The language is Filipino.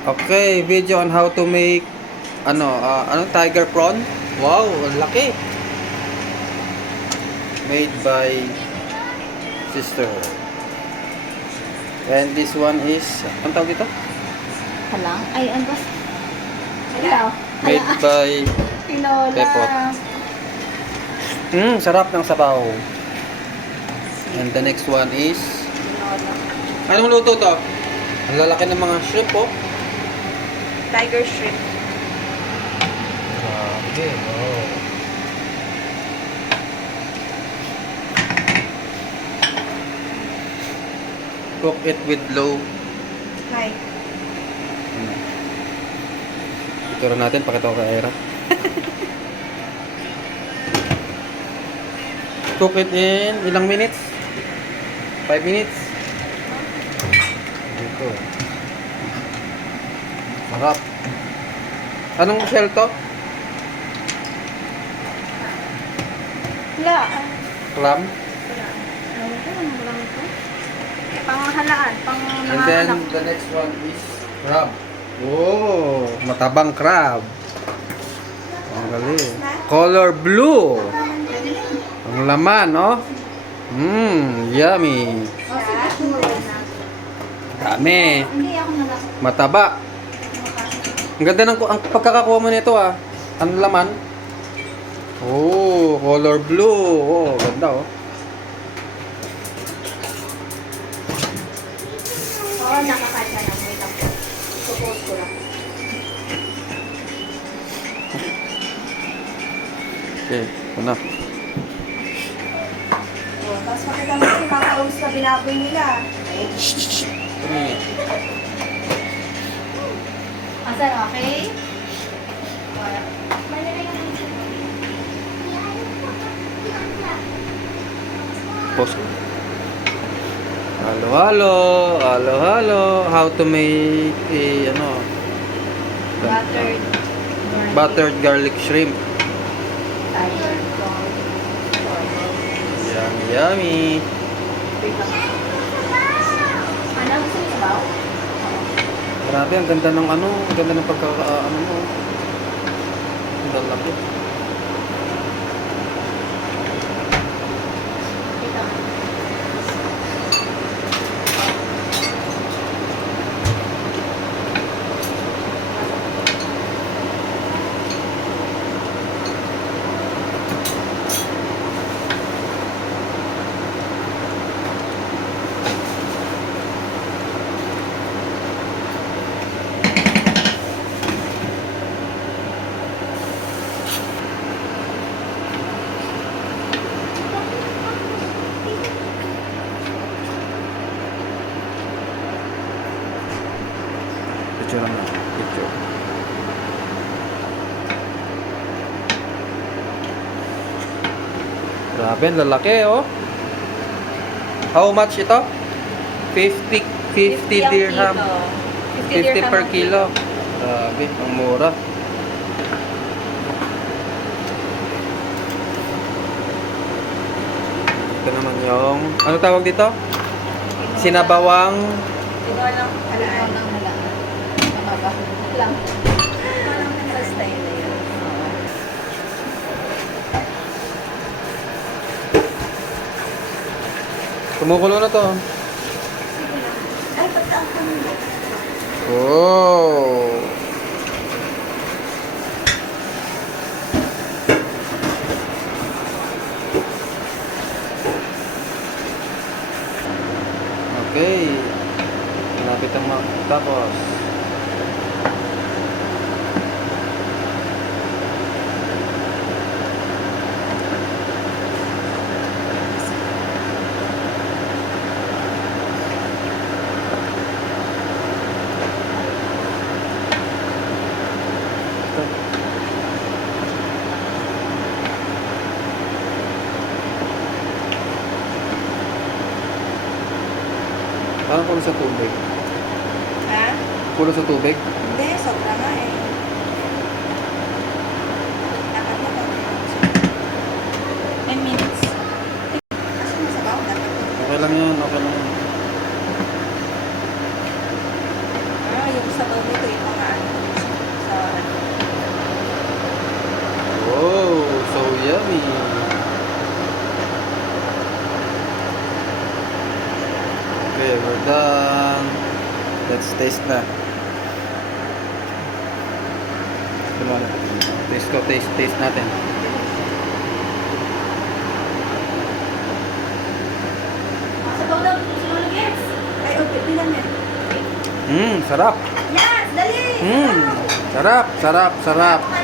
Okay, video on how to make tiger prawn. Wow, ang laki. Made by sister. And this one is, ang tawag dito? Hala? Ay, ano ba? Hala. Made by Tinola. Pepot. Sarap ng sabaw. And the next one is, Tinola. anong luto to? Ang lalaki ng mga shrimp, oh. Tiger shrimp. Grabe, oh. Cook it with low. Hi. Ito natin, pakita ko kay Ira. Cook it in ilang minutes? 5 minutes? Ito. Sarap. Anong shell to? Hala. Clam? Ano ito? Ano lang ito? Panghalaan. And then the next one is crab. Oh, matabang crab. Ang galing. Color blue. Ang laman, no? Yummy. Dami. Hindi ako na lang. Mataba. Ang ganda ng ang pagkakakuha mo nito, ah. Ang laman. Oh, color blue. Oh, ganda, oh. Oo, nakakain ka lang. Wait lang. Suppose ko lang. Okay, ito na. Oh, tapos pakita mo yung mga kaus na binaboy nila. Asan, okay? Post. Halo, halo. Halo, halo. How to make buttered garlic shrimp. Tiger. Yummy, yummy. Ano, gusto mo sabaw? Grabe, ang ganda ng ang ganda ng mo. Ang lalaki. Kita mo. Picture lang. Picture. Grabe, ang lalaki, oh. How much ito? 50 dirham. 50 per kilo. Grabe, ang mura. Ito naman yung, ano tawag dito? Sinabawang Tinolang halaan. Tinolang halaan. Mababa. Lang. Tinolang sa style na yun. kumukulo na to. Ay, pagkaan ka mo. Oh. Okay. Malapit ang tapos. Parang kulo sa tubig. Ha? Kulo sa tubig. Hindi, sobra nga eh. Dapat na to. 10 minutes. Kasi masabaw dapat. Okay lang yan, okay lang yan. Yung sabaw nito Let's taste na. Taste natin. Sabaw daw, susunod gets. Ay, okay, bilang yan. Sarap. Yes, dali! Sarap.